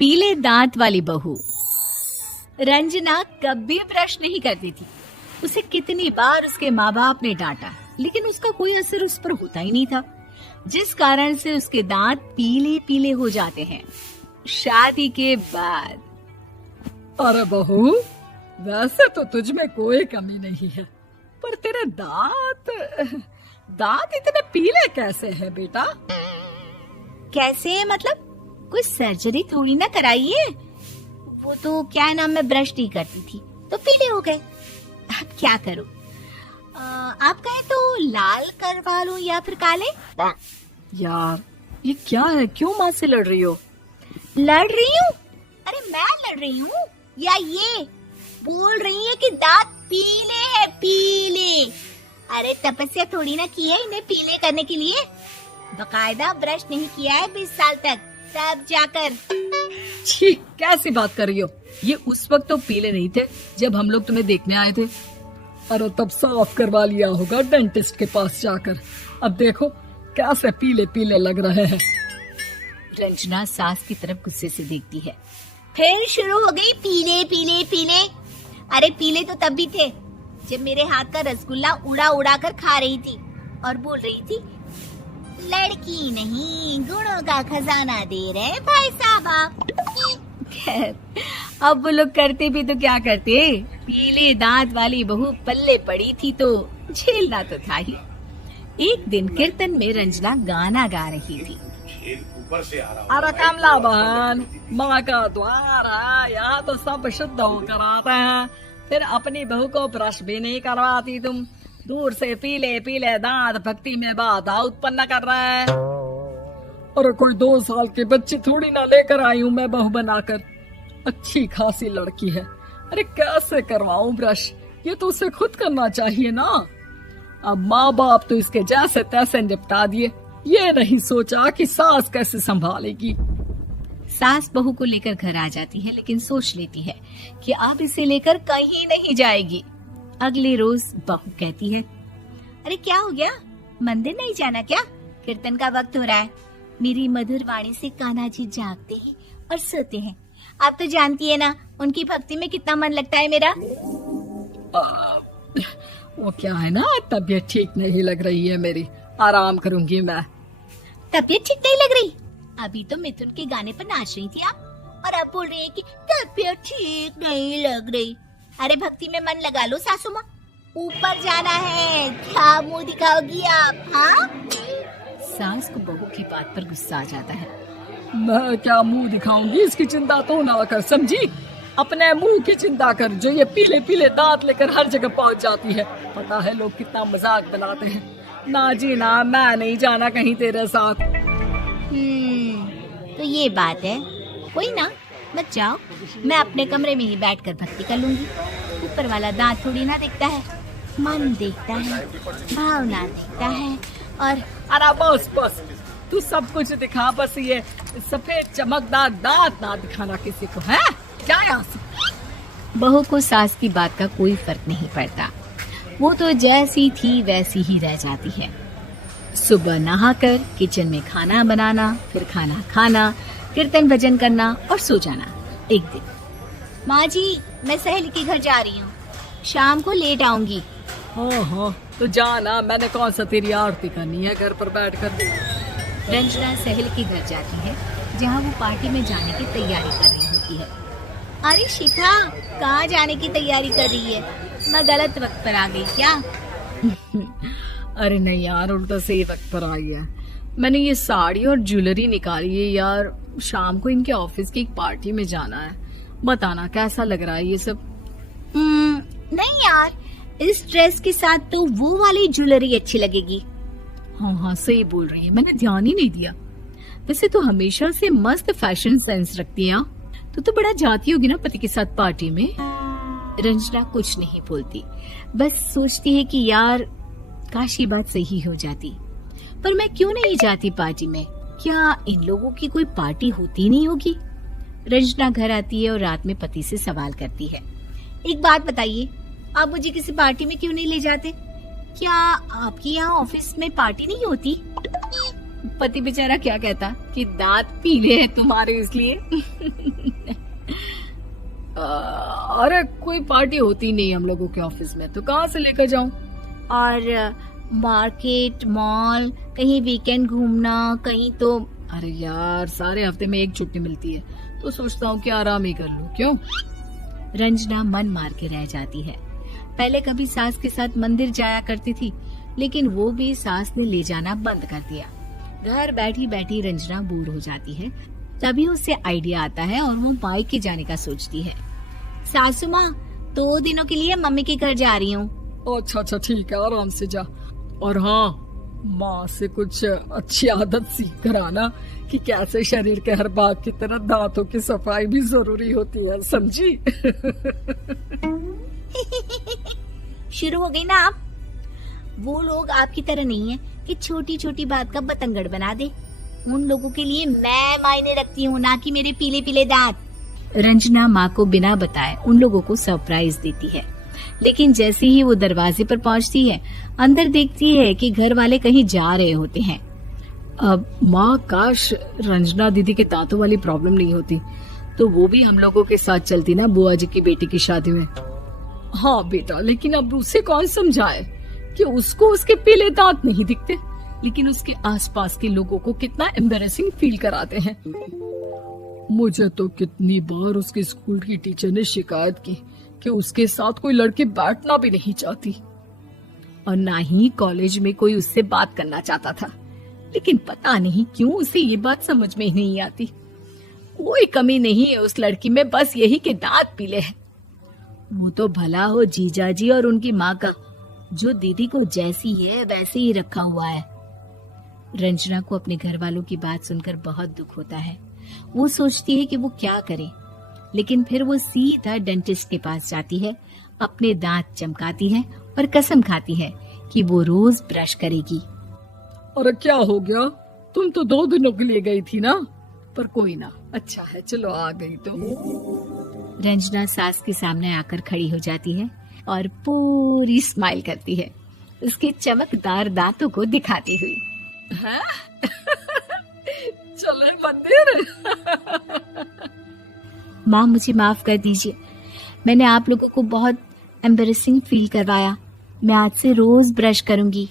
पीले दांत वाली बहू। रंजना कभी ब्रश नहीं करती थी। उसे कितनी बार उसके माँ बाप ने डांटा, लेकिन उसका कोई असर उस पर होता ही नहीं था, जिस कारण से उसके दांत पीले पीले हो जाते हैं। शादी के बाद। अरे बहू, वैसे तो तुझ में कोई कमी नहीं है, पर तेरे दांत इतने पीले कैसे हैं बेटा? कैसे मतलब? कोई सर्जरी थोड़ी ना कराई है। वो तो क्या नाम, मैं ब्रश नहीं करती थी तो पीले हो गए। अब क्या करूं? आप कहें तो लाल करवा लूं या फिर काले? यार ये क्या है, क्यों माँ से लड़ रही हो? लड़ रही हूँ? अरे मैं लड़ रही हूँ या ये बोल रही है कि दांत पीले हैं, पीले। अरे तपस्या थोड़ी ना की है इन्हें पीले करने के लिए। बकायदा ब्रश नहीं किया है 20 साल तक, तब जाकर। छी, कैसी बात कर रही हो? ये उस वक्त तो पीले नहीं थे जब हम लोग तुम्हें देखने आए थे। अरे तब साफ करवा लिया होगा डेंटिस्ट के पास जाकर। अब देखो कैसे पीले पीले लग रहे हैं। रंजना सास की तरफ गुस्से से देखती है। फिर शुरू हो गई पीले पीले पीले। अरे पीले तो तब भी थे जब मेरे हाथ का रसगुल्ला उड़ा उड़ा कर खा रही थी और बोल रही थी, लड़की नहीं गुणों का खजाना दे रहे भाई साहब। खैर, अब वो लोग करते भी तो क्या करते, पीले दांत वाली बहू पल्ले पड़ी थी तो झेलना तो था ही। एक दिन कीर्तन में रंजना गाना गा रही थी। अरे कमला बहन, माँ का द्वार है, यहाँ तो सब शुद्ध होकर आते हैं, फिर अपनी बहू को ब्रश भी नहीं करवाती तुम। दूर से पीले पीले दांत भक्ति में बाधा उत्पन्न कर रहे हैं। अरे कोई 2 साल के बच्ची थोड़ी ना लेकर आई हूँ मैं बहू बनाकर। अच्छी खासी लड़की है, अरे कैसे करवाऊं ब्रश? ये तो उसे खुद करना चाहिए ना। अब माँ बाप तो इसके जैसे तैसे निपटा दिए, ये नहीं सोचा कि सास कैसे संभालेगी। सास बहू को लेकर घर आ जाती है, लेकिन सोच लेती है कि अब इसे लेकर कहीं नहीं जाएगी। अगले रोज बहू कहती है, अरे क्या हो गया, मंदिर नहीं जाना क्या? कीर्तन का वक्त हो रहा है। मेरी मधुर वाणी से कान्हा जी जागते हैं और सोते हैं। आप तो जानती है ना उनकी भक्ति में कितना मन लगता है मेरा। वो क्या है ना, तबीयत ठीक नहीं लग रही है मेरी, आराम करूंगी मैं। तबीयत ठीक नहीं लग रही? अभी तो मिथुन के गाने पर नाच रही थी आप, और अब बोल रही है कि तबीयत ठीक नहीं लग रही। अरे भक्ति में मन लगा लो सासू माँ, ऊपर जाना है, क्या मुंह दिखाओगी आप? हाँ? सास को बहू की बात पर गुस्सा आ जाता है। मैं क्या मुंह दिखाऊंगी, इसकी चिंता तो ना कर, समझी? अपने मुंह की चिंता कर, जो ये पीले पीले दांत लेकर हर जगह पहुंच जाती है। पता है लोग कितना मजाक बनाते हैं। ना जी ना, मैं नहीं जाना कहीं तेरे साथ। तो ये बात है। कोई ना, मत जाओ, मैं अपने कमरे में ही बैठकर भक्ति कर लूंगी। ऊपर वाला दांत थोड़ी ना देखता है, मन देखता है, भावना देखता है। और अरे बस बस, तू सब कुछ दिखा, बस ये सफेद चमकदार दांत ना दिखाना किसी को, है क्या? यहाँ से बहू को सास की बात का कोई फर्क नहीं पड़ता। वो तो जैसी थी वैसी ही रह जाती है। सुबह नहाकर किचन में खाना बनाना, फिर खाना खाना, कीर्तन भजन करना और सो जाना। एक दिन, माँ जी मैं सहेली के घर जा रही हूँ, शाम को लेट आऊंगी। हाँ, तो जाना, मैंने कौन सा तेरी आरती करनी है घर पर बैठ कर। रंजना सहेली के घर जाती है, जहाँ वो पार्टी में जाने की तैयारी कर रही होती है। अरे शिखा, कहाँ जाने की तैयारी कर रही है? मैं गलत वक्त पर आ गई क्या? अरे नहीं यार, उल्टा सही वक्त पर आई है। मैंने ये साड़ी और ज्वेलरी निकाली है यार, शाम को इनके ऑफिस की एक पार्टी में जाना है। बताना कैसा लग रहा है ये सब? नहीं यार, इस ड्रेस के साथ तो वो वाली ज्वेलरी अच्छी लगेगी। हाँ, सही बोल रही है, मैंने ध्यान ही नहीं दिया। वैसे तो हमेशा से मस्त फैशन सेंस रखती है। तो बड़ा जाती होगी ना पति के साथ पार्टी में। रंजना कुछ नहीं बोलती, बस सोचती है कि यार काश ये बात सही हो जाती, पर मैं क्यों नहीं जाती पार्टी में? क्या इन लोगों की कोई पार्टी होती नहीं होगी? रंजना घर आती है और रात में पति से सवाल करती है, एक बात बताइए, आप मुझे किसी पार्टी में क्यों नहीं ले जाते? क्या आपके यहाँ ऑफिस में पार्टी नहीं होती? पति बेचारा क्या कहता कि दांत पीले हैं तुम्हारे इसलिए। अरे कोई पार्टी होती नहीं हम लोगों के ऑफिस में, तो कहाँ से लेकर जाऊं? और मार्केट, मॉल, कहीं वीकेंड घूमना, कहीं तो। अरे यार सारे हफ्ते में एक छुट्टी मिलती है, तो सोचता हूँ कि आराम ही कर लूं। क्यों? रंजना मन मार के रह जाती है। पहले कभी सास के साथ मंदिर जाया करती थी, लेकिन वो भी सास ने ले जाना बंद कर दिया। घर बैठी बैठी रंजना बोर हो जाती है। तभी उसे आइडिया आता है और वो मायके जाने का सोचती है। सासू माँ, 2 दिनों के लिए मम्मी के घर जा रही हूँ। अच्छा ठीक है, आराम से जा। और हाँ, माँ से कुछ अच्छी आदत सीख कर आना कि कैसे शरीर के हर भाग की तरह दांतों की सफाई भी जरूरी होती है, समझी? शुरू हो गई ना आप। वो लोग आपकी तरह नहीं है कि छोटी छोटी बात का बतंगड़ बना दे। उन लोगों के लिए मैं मायने रखती हूँ, ना कि मेरे पीले पीले दांत। रंजना माँ को बिना बताए उन लोगों को सरप्राइज देती है, लेकिन जैसे ही वो दरवाजे पर पहुँचती है, अंदर देखती है कि घर वाले कहीं जा रहे होते हैं। अब माँ, काश रंजना दीदी के दांतों वाली प्रॉब्लम नहीं होती, तो वो भी हम लोगों के साथ चलती ना बुआ जी की बेटी की शादी में। हाँ बेटा, लेकिन अब उसे कौन समझाए कि उसको उसके पीले दांत नहीं दिखते, लेकिन उसके आसपास के लोगों को कितना एम्बैरेसिंग फील कराते हैं। मुझे तो कितनी बार उसके स्कूल की टीचर ने शिकायत की कि उसके साथ कोई लड़की बैठना भी नहीं चाहती, और ना ही कॉलेज में कोई उससे बात करना चाहता था। लेकिन पता नहीं क्यों उसे ये बात समझ में ही नहीं आती। कोई कमी नहीं है उस लड़की में, बस यही कि दांत पीले हैं। वो तो भला हो जीजा जी और उनकी माँ का, जो दीदी को जैसी है वैसे ही रखा हुआ है। रंजना को अपने घर वालों की बात सुनकर बहुत दुख होता है। वो सोचती है कि वो क्या करे, लेकिन फिर वो सीधा डेंटिस्ट के पास जाती है, अपने दांत चमकाती है और कसम खाती है कि वो रोज ब्रश करेगी। अरे क्या हो गया? तुम तो 2 दिनों के लिए गई थी ना, पर कोई ना, अच्छा है, चलो आ गई तो। रंजना सास के सामने आकर खड़ी हो जाती है और पूरी स्माइल करती है, उसके चमकदार दांतों को दिखाती हुई। हैं? चले मंदिर? माँ, मुझे माफ कर दीजिए, मैंने आप लोगों को बहुत एम्बैरेसिंग फील करवाया। मैं आज से रोज ब्रश करूंगी।